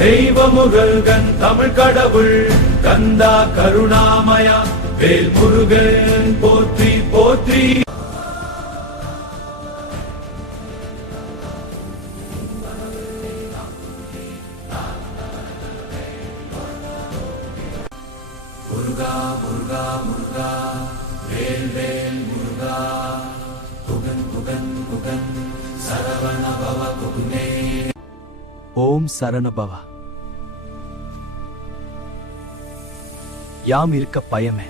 தெய்வ முருகன் தமிழ் கடவுள் கந்தா கருணாமயா வேல் முருகன் போற்றி போற்றி. முருகா முருகா முருகா வேல் வேல் முருகா குகன் குகன் குகன் சரவண பவ குகுனே. ஓம் சரணபவ. யாம் இருக்க பயமே.